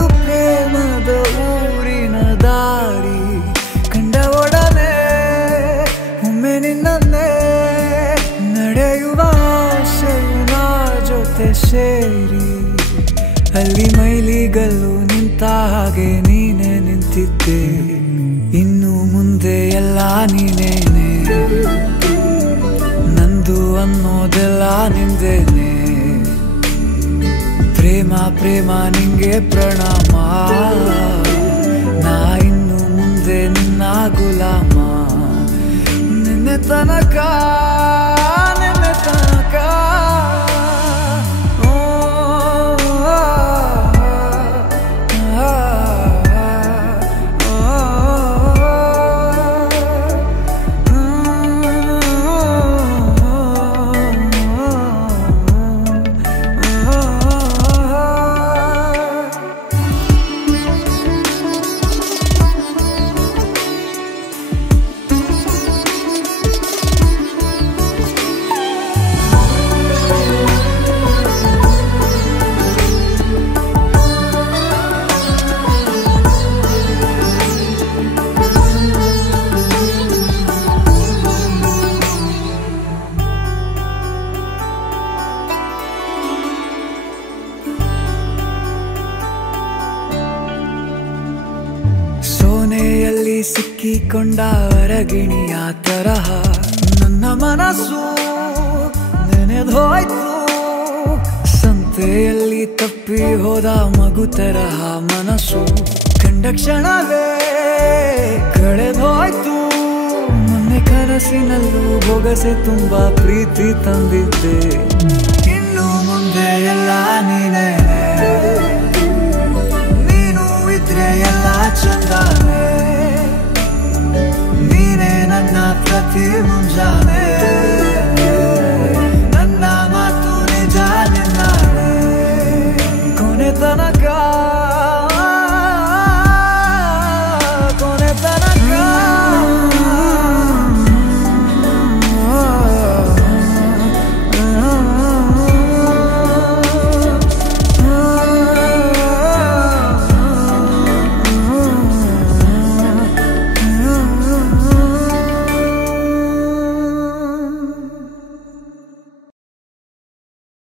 ಇದು ಪ್ರೇಮದ ಊರಿನ ದಾರಿ ಕಂಡ ಒಡನೆ ಒಮ್ಮೆ ನಿನ್ನೇ ನಡೆಯುವ ಆಸೆಯ ಜೊತೆ ಸೇರಿ ಅಲ್ಲಿ ಮೈಲಿಗಲ್ಲು ನಿಂತ ಹಾಗೆ ನೀನೆ ನಿಂತಿದ್ದೆ ಇನ್ನು ಮುಂದೆ ಎಲ್ಲ ನೀನೇನೆ ನಂದು ಅನ್ನೋದೆಲ್ಲ ನಿಂದೇನೆ ಪ್ರೇಮ ಪ್ರೇಮ ನಿಂಗೆ ಪ್ರಣಾಮ ನಾ ಇನ್ನು ಮುಂದೆ ನಿನ್ನ ಗುಲಾಮ ನಿನ್ನೆ ತನಕ ಸೋನೆಯಲ್ಲಿ ಸಿಕ್ಕಿಕೊಂಡ ಅರಗಿಣಿಯ ತರಹ ನನ್ನ ಮನಸ್ಸು ನೆನೆದೋಯ್ತು ಸಂತೆಯಲ್ಲಿ ತಪ್ಪಿ ಹೋದ ಮಗು ತರಹ ಮನಸ್ಸು ಕಂಡ ಕ್ಷಣವೇ ಕಳೆದೋಯ್ತು ಮೊನ್ನೆ ಕನಸಿನಲ್ಲೂ ಬೊಗಸೆ ತುಂಬಾ ಪ್ರೀತಿ ತಂದಿದ್ದೆ ಇನ್ನು ಮುಂದೆ ಎಲ್ಲ ನೀನೇ ಎಲ್ಲ ಚಂದಾನೆ ನೀನೇ ನನ್ನ ಪ್ರತಿ ಮುಂಜಾನೆ